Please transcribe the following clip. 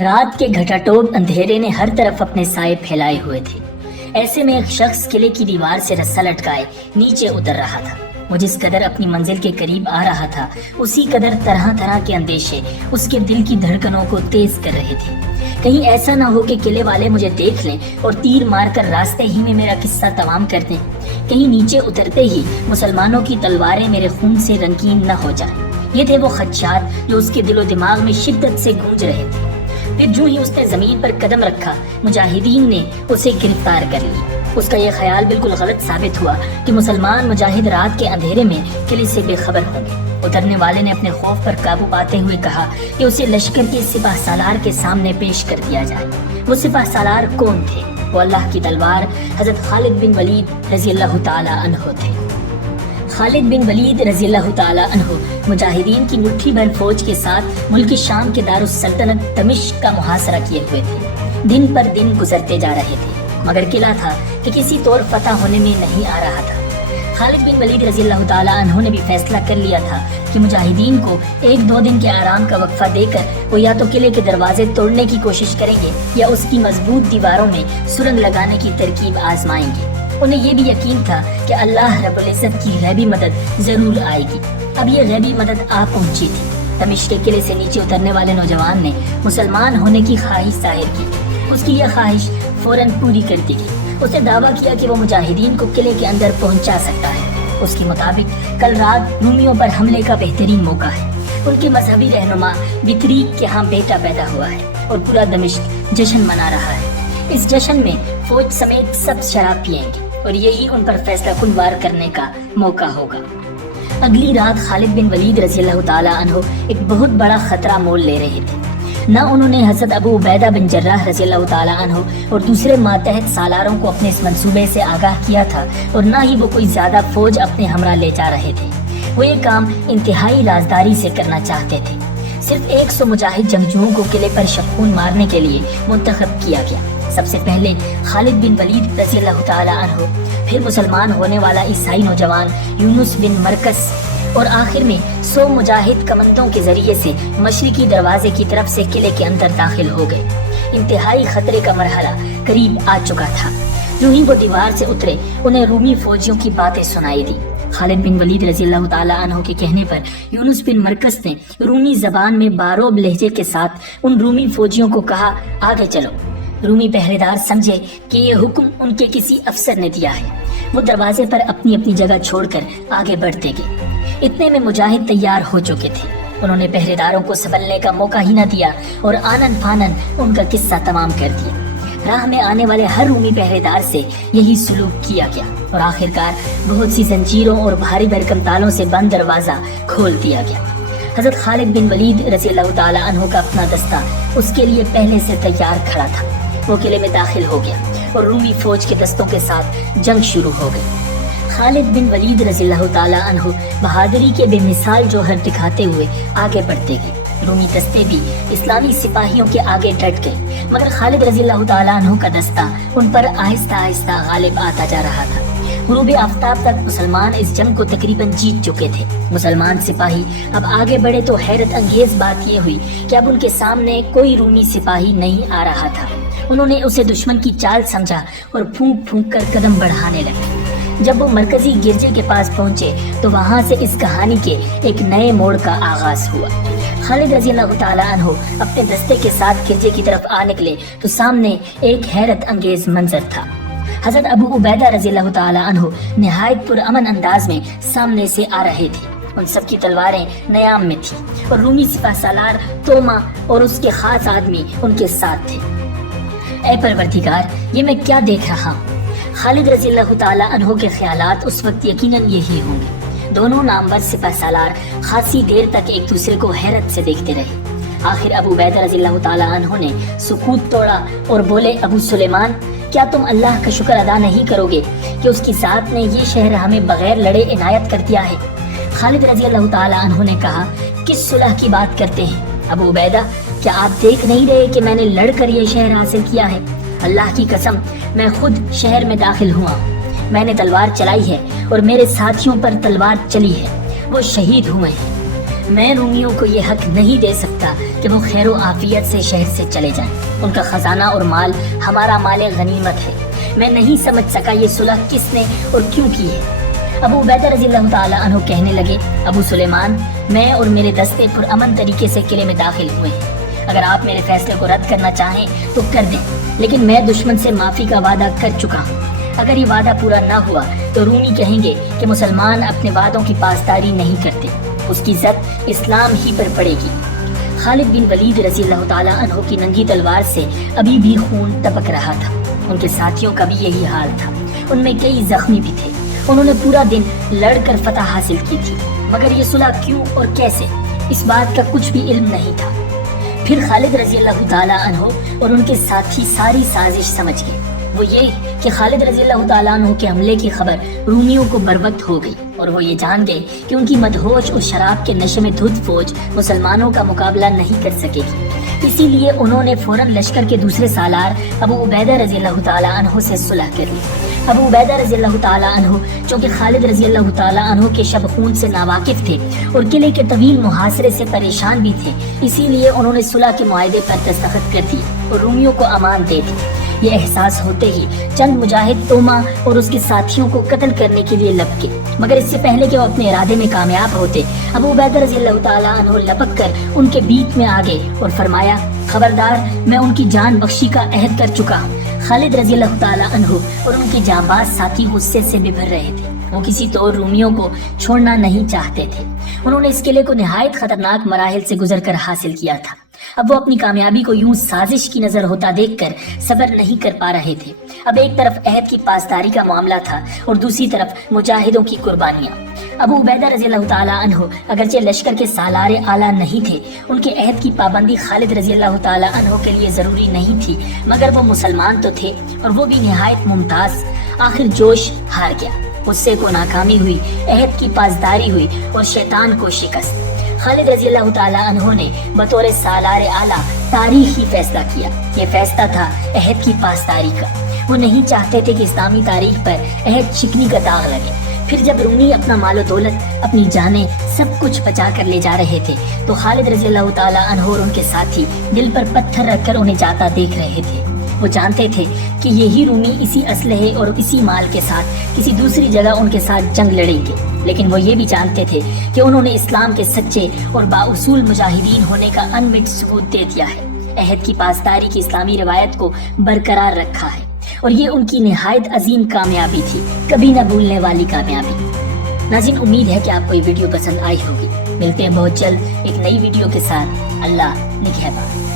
رات کے گھٹاٹوپ اندھیرے نے ہر طرف اپنے سائے پھیلائے ہوئے تھے۔ ایسے میں ایک شخص قلعے کی دیوار سے رسا لٹکائے نیچے اتر رہا تھا۔ وہ جس قدر اپنی منزل کے قریب آ رہا تھا، اسی قدر طرح طرح کے اندیشے اس کے دل کی دھڑکنوں کو تیز کر رہے تھے۔ کہیں ایسا نہ ہو کہ قلعے والے مجھے دیکھ لیں اور تیر مار کر راستے ہی میں میرا قصہ تمام کر دیں۔ کہیں نیچے اترتے ہی مسلمانوں کی تلواریں میرے خون سے رنگین نہ ہو جائیں۔ یہ تھے وہ خدشات جو اس کے دل و دماغ میں شدت سے گونج رہے تھے۔ پھر جو ہی اس نے زمین پر قدم رکھا، مجاہدین نے اسے گرفتار کر لیا۔ اس کا یہ خیال بالکل غلط ثابت ہوا کہ مسلمان مجاہد رات کے اندھیرے میں قلعے سے بے خبر ہوں گے۔ اترنے والے نے اپنے خوف پر قابو پاتے ہوئے کہا کہ اسے لشکر کے سپہ سالار کے سامنے پیش کر دیا جائے۔ وہ سپہ سالار کون تھے؟ وہ اللہ کی تلوار حضرت خالد بن ولید رضی اللہ تعالی عنہ تھے۔ خالد بن ولید رضی اللہ تعالی عنہ مجاہدین کی مٹھی بھر فوج کے ساتھ ملک شام کے دارالسلطنت دمشق کا محاصرہ کیے ہوئے تھے۔ دن پر دن گزرتے جا رہے تھے، مگر قلعہ تھا کہ کسی طور فتح ہونے میں نہیں آ رہا تھا۔ خالد بن ولید رضی اللہ تعالی عنہ نے بھی فیصلہ کر لیا تھا کہ مجاہدین کو 1-2 دن کے آرام کا وقفہ دے کر وہ یا تو قلعے کے دروازے توڑنے کی کوشش کریں گے یا اس کی مضبوط دیواروں میں سرنگ لگانے کی ترکیب آزمائیں گے۔ انہیں یہ بھی یقین تھا کہ اللہ رب العزت کی غیبی مدد ضرور آئے گی۔ اب یہ غیبی مدد آ پہنچی تھی۔ دمشق کے قلعے سے نیچے اترنے والے نوجوان نے مسلمان ہونے کی خواہش ظاہر کی۔ اس کی یہ خواہش فوراً پوری کر دی گئی۔ اس نے دعویٰ کیا کہ وہ مجاہدین کو قلعے کے اندر پہنچا سکتا ہے۔ اس کے مطابق کل رات رومیوں پر حملے کا بہترین موقع ہے۔ ان کے مذہبی رہنما بطریق کے ہاں بیٹا پیدا ہوا ہے اور پورا دمشق جشن منا رہا ہے۔ اس جشن میں فوج سمیت سب شراب پیئیں گے اور یہی ان پر فیصلہ کن وار کرنے کا موقع ہوگا۔ اگلی رات خالد بن ولید رضی اللہ تعالی عنہ ایک بہت بڑا خطرہ مول لے رہے تھے۔ نہ انہوں نے حضرت ابو عبیدہ بن جراح رضی اللہ تعالی عنہ اور دوسرے ماتحت سالاروں کو اپنے اس منصوبے سے آگاہ کیا تھا اور نہ ہی وہ کوئی زیادہ فوج اپنے ہمراہ لے جا رہے تھے۔ وہ یہ کام انتہائی رازداری سے کرنا چاہتے تھے۔ صرف 100 مجاہد جنگجوؤں کو قلعے پر شبخون مارنے کے لیے منتخب کیا گیا۔ سب سے پہلے خالد بن ولید رضی اللہ تعالی عنہ، پھر مسلمان ہونے والا عیسائی نوجوان یونس بن مرکز اور آخر میں 100 مجاہد کمندوں کے ذریعے سے مشرقی دروازے کی طرف سے قلعے کے اندر داخل ہو گئے۔ انتہائی خطرے کا مرحلہ قریب آ چکا تھا۔ جو ہی وہ دیوار سے اترے، انہیں رومی فوجیوں کی باتیں سنائی دی۔ خالد بن ولید رضی اللہ تعالی عنہ کے کہنے پر یونس بن مرکز نے رومی زبان میں باروب لہجے کے ساتھ ان رومی فوجیوں کو کہا، آگے چلو۔ رومی پہرے دار سمجھے کہ یہ حکم ان کے کسی افسر نے دیا ہے۔ وہ دروازے پر اپنی اپنی جگہ چھوڑ کر آگے بڑھتے گئے۔ اتنے میں مجاہد تیار ہو چکے تھے۔ انہوں نے پہرے داروں کو سنبھلنے کا موقع ہی نہ دیا اور آنن فانن ان کا قصہ تمام کر دیا۔ راہ میں آنے والے ہر رومی پہرے دار سے یہی سلوک کیا گیا اور آخرکار بہت سی زنجیروں اور بھاری بھرکم تالوں سے بند دروازہ کھول دیا گیا۔ حضرت خالد بن ولید رضی اللہ تعالی عنہ کا اپنا دستہ اس کے لیے پہلے سے تیار کھڑا تھا۔ وہ قلعے میں داخل ہو گیا اور رومی فوج کے دستوں کے ساتھ جنگ شروع ہو گئی۔ خالد بن ولید رضی اللہ تعالی عنہ بہادری کے بے مثال جوہر دکھاتے ہوئے آگے بڑھتے گئے۔ رومی دستے بھی اسلامی سپاہیوں کے آگے ڈٹ گئے، مگر خالد رضی اللہ تعالی عنہ کا دستہ ان پر آہستہ آہستہ غالب آتا جا رہا تھا۔ غروب آفتاب تک مسلمان اس جنگ کو تقریباً جیت چکے تھے۔ مسلمان سپاہی اب آگے بڑھے تو حیرت انگیز بات یہ ہوئی کہ اب ان کے سامنے کوئی رومی سپاہی نہیں آ رہا تھا۔ انہوں نے اسے دشمن کی چال سمجھا اور پھونک پھونک کر قدم بڑھانے لگے۔ جب وہ مرکزی گرجے کے پاس پہنچے تو وہاں سے اس کہانی کے ایک نئے موڑ کا آغاز ہوا۔ خالد رضی اللہ تعالی عنہ اپنے دستے کے ساتھ گرجے کی طرف آ نکلے تو سامنے ایک حیرت انگیز منظر تھا۔ حضرت ابو عبیدہ رضی اللہ تعالی عنہ نہایت پرامن انداز میں سامنے سے آ رہے تھے۔ ان سب کی تلواریں نیام میں تھیں اور رومی سپہ سالار توما اور اس کے خاص آدمی ان کے ساتھ تھے۔ اے پروردگار، یہ میں کیا دیکھ رہا ہوں؟ خالد رضی اللہ تعالی عنہ کے خیالات اس وقت یقیناً یہی ہوں گے۔ دونوں نامور سپہ سالار خاصی دیر تک ایک دوسرے کو حیرت سے دیکھتے رہے۔ آخر ابو عبیدہ رضی اللہ تعالی عنہ نے سکوت توڑا اور بولے، ابو سلیمان، کیا تم اللہ کا شکر ادا نہیں کرو گے کہ اس کی ذات نے یہ شہر ہمیں بغیر لڑے عنایت کر دیا ہے؟ خالد رضی اللہ تعالی عنہ نے کہا، کس صلح کی بات کرتے ہیں ابو عبیدہ؟ کیا آپ دیکھ نہیں رہے کہ میں نے لڑ کر یہ شہر حاصل کیا ہے؟ اللہ کی قسم، میں خود شہر میں داخل ہوا ہوں۔ میں نے تلوار چلائی ہے اور میرے ساتھیوں پر تلوار چلی ہے، وہ شہید ہوئے ہیں۔ میں رومیوں کو یہ حق نہیں دے سکتا کہ وہ خیر و عافیت سے شہر سے چلے جائیں، ان کا خزانہ اور مال ہمارا مال غنیمت ہے۔ میں نہیں سمجھ سکا یہ صلح کس نے اور کیوں کی ہے۔ ابو عبیدہ رضی اللہ تعالیٰ عنہ کہنے لگے، ابو سلیمان، میں اور میرے دستے پرامن طریقے سے قلعے میں داخل ہوئے ہیں، اگر آپ میرے فیصلے کو رد کرنا چاہیں تو کر دیں، لیکن میں دشمن سے معافی کا وعدہ کر چکا ہوں۔ اگر یہ وعدہ پورا نہ ہوا تو رومی کہیں گے کہ مسلمان اپنے وعدوں کی پاسداری نہیں کرتے، اس کی عزت اسلام ہی پر پڑے گی۔ خالد بن ولید رضی اللہ تعالیٰ عنہ کی ننگی تلوار سے ابھی بھی خون ٹپک رہا تھا، ان کے ساتھیوں کا بھی یہی حال تھا، ان میں کئی زخمی بھی تھے، انہوں نے پورا دن لڑ کر فتح حاصل کی تھی، مگر یہ صلح کیوں اور کیسے، اس بات کا کچھ بھی علم نہیں تھا۔ پھر خالد رضی اللہ تعالیٰ عنہ اور ان کے ساتھی ساری سازش سمجھ گئے، وہ یہ کہ خالد رضی اللہ تعالیٰ عنہ کے حملے کی خبر رومیوں کو بروقت ہو گئی، اور وہ یہ جان گئے کہ ان کی مدہوش اور شراب کے نشے میں دھت فوج مسلمانوں کا مقابلہ نہیں کر سکے گی۔ اسی لیے انہوں نے فوراً لشکر کے دوسرے سالار ابو عبیدہ رضی اللہ تعالیٰ عنہ سے صلح کر لی۔ ابو عبیدہ رضی اللہ تعالیٰ عنہ چونکہ خالد رضی اللہ تعالیٰ عنہ کے شب خون سے ناواقف تھے اور قلعے کے طویل محاصرے سے پریشان بھی تھے، اسی لیے انہوں نے صلح کے معاہدے پر دستخط کر دی اور رومیوں کو امان دے دی۔ یہ احساس ہوتے ہی چند مجاہد توما اور اس کے ساتھیوں کو قتل کرنے کے لیے لپکے، مگر اس سے پہلے کہ وہ اپنے ارادے میں کامیاب ہوتے، ابو عبیدہ رضی اللہ تعالیٰ عنہ لپک کر ان کے بیچ میں آگے اور فرمایا، خبردار، میں ان کی جان بخشی کا عہد کر چکا ہوں۔ خالد رضی اللہ تعالیٰ عنہ اور ان کے جانباز ساتھی غصے سے ببھر رہے تھے، وہ کسی طور رومیوں کو چھوڑنا نہیں چاہتے تھے۔ انہوں نے اس قلعے کو نہایت خطرناک مراحل سے گزر کر حاصل کیا تھا، اب وہ اپنی کامیابی کو یوں سازش کی نظر ہوتا دیکھ کر صبر نہیں کر پا رہے تھے۔ اب ایک طرف عہد کی پاسداری کا معاملہ تھا اور دوسری طرف مجاہدوں کی قربانیاں۔ ابو عبیدہ رضی اللہ تعالیٰ عنہ اگرچہ لشکر کے سالار اعلیٰ نہیں تھے، ان کے عہد کی پابندی خالد رضی اللہ تعالیٰ عنہ کے لیے ضروری نہیں تھی، مگر وہ مسلمان تو تھے اور وہ بھی نہایت ممتاز۔ آخر جوش ہار گیا، غصے کو ناکامی ہوئی، عہد کی پاسداری ہوئی اور شیطان کو شکست۔ خالد رضی اللہ تعالیٰ عنہ نے بطور سالار اعلیٰ تاریخی فیصلہ کیا، یہ فیصلہ تھا عہد کی پاسداری کا۔ وہ نہیں چاہتے تھے کہ اسلامی تاریخ پر عہد شکنی کا داغ لگے۔ پھر جب رومی اپنا مال و دولت، اپنی جانیں، سب کچھ بچا کر لے جا رہے تھے تو خالد رضی اللہ تعالیٰ عنہ اور ان کے ساتھی دل پر پتھر رکھ کر انہیں جاتا دیکھ رہے تھے۔ وہ جانتے تھے کہ یہی رومی اسی اسلحے اور اسی مال کے ساتھ کسی دوسری جگہ ان کے ساتھ جنگ لڑیں گے، لیکن وہ یہ بھی جانتے تھے کہ انہوں نے اسلام کے سچے اور بااصول مجاہدین ہونے کا انمٹ ثبوت دے دیا ہے، عہد کی پاسداری کی اسلامی روایت کو برقرار رکھا ہے، اور یہ ان کی نہایت عظیم کامیابی تھی، کبھی نہ بھولنے والی کامیابی۔ ناظرین، امید ہے کہ آپ کو یہ ویڈیو پسند آئی ہوگی۔ ملتے ہیں بہت جلد ایک نئی ویڈیو کے ساتھ۔ اللہ نگہبان۔